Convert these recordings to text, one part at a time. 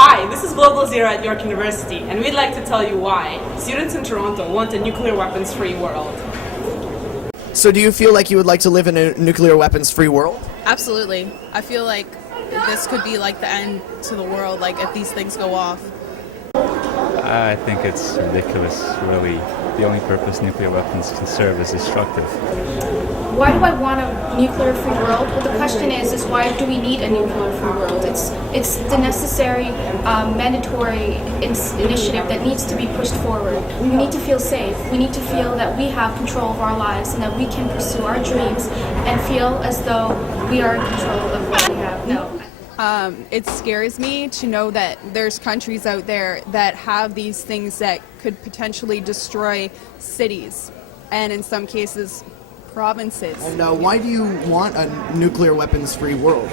Hi, this is Global Zero at York University, and we'd like to tell you why students in Toronto want a nuclear weapons-free world. So do you feel like you would like to live in a nuclear weapons-free world? Absolutely. I feel like this could be like the end to the world, like if these things go off. I think it's ridiculous, really. The only purpose nuclear weapons can serve is destructive. Why do I want a nuclear-free world? Well, the question is why do we need a nuclear-free world? It's the necessary, mandatory initiative that needs to be pushed forward. We need to feel safe. We need to feel that we have control of our lives and that we can pursue our dreams and feel as though we are in control of what we have now. It scares me to know that there's countries out there that have these things that could potentially destroy cities and in some cases provinces. And why do you want a nuclear weapons-free world?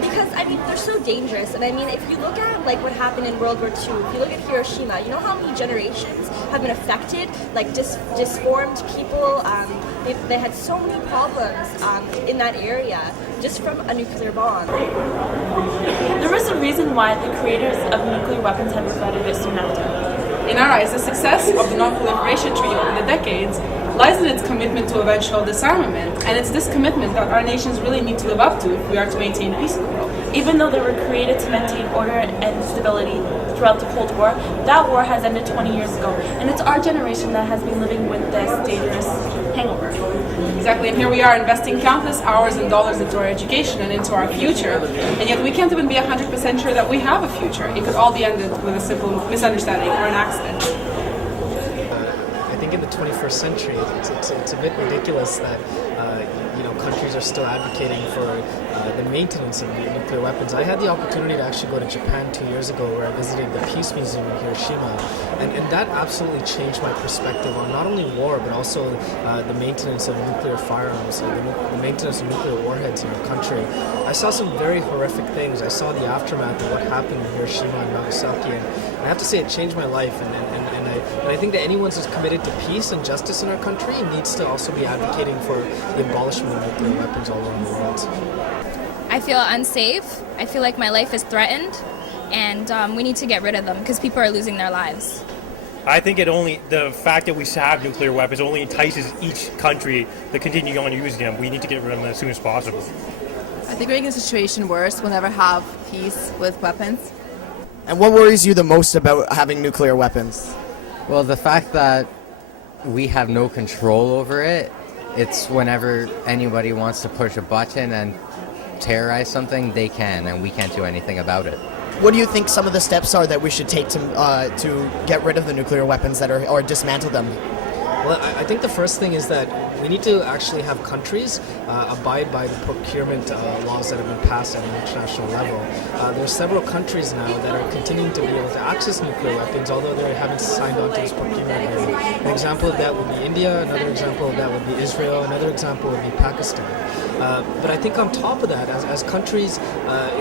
Because, they're so dangerous. And if you look at, what happened in World War II, if you look at Hiroshima, you know how many generations have been affected? Disformed people, they had so many problems in that area just from a nuclear bomb. There was a reason why the creators of nuclear weapons had regretted it soon after. In our eyes, the success of the Non-Proliferation Treaty over the decades lies in its commitment to eventual disarmament, and it's this commitment that our nations really need to live up to if we are to maintain peace in the world. Even though they were created to maintain order and stability throughout the Cold War, that war has ended 20 years ago, and it's our generation that has been living with this dangerous hangover. Exactly, and here we are investing countless hours and dollars into our education and into our future, and yet we can't even be 100% sure that we have a future. It could all be ended with a simple misunderstanding or an accident. I think in the 21st century, it's a bit ridiculous that countries are still advocating for the maintenance of nuclear weapons. I had the opportunity to actually go to Japan 2 years ago, where I visited the Peace Museum in Hiroshima, and that absolutely changed my perspective on not only war but also the maintenance of nuclear firearms, the maintenance of nuclear warheads in our country. I saw some very horrific things. I saw the aftermath of what happened in Hiroshima and Nagasaki, and I have to say it changed my life. And I think that anyone who's committed to peace and justice in our country needs to also be advocating for the abolishment of nuclear weapons all over the world. I feel unsafe. I feel like my life is threatened, and we need to get rid of them because people are losing their lives. I think the fact that we have nuclear weapons only entices each country to continue on using them. We need to get rid of them as soon as possible. I think making the situation worse, we'll never have peace with weapons. And what worries you the most about having nuclear weapons? Well, the fact that we have no control over it. It's whenever anybody wants to push a button and terrorize something, they can, and we can't do anything about it. What do you think some of the steps are that we should take to get rid of the nuclear weapons or dismantle them? Well, I think the first thing is that we need to actually have countries abide by the procurement laws that have been passed at an international level. There are several countries now that are continuing to be able to access nuclear weapons, although they haven't signed on to this procurement agreement. An example of that would be India, another example of that would be Israel, another example would be Pakistan. But I think on top of that, as countries,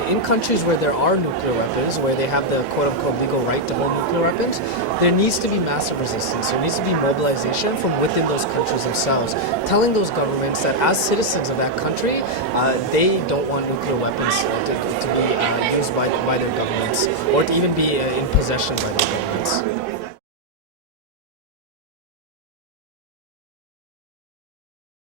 in countries where there are nuclear weapons, where they have the quote-unquote legal right to hold nuclear weapons, there needs to be massive resistance. There needs to be mobilization from within those countries themselves, telling those governments that as citizens of that country, they don't want nuclear weapons to be used by their governments, or to even be in possession by their governments.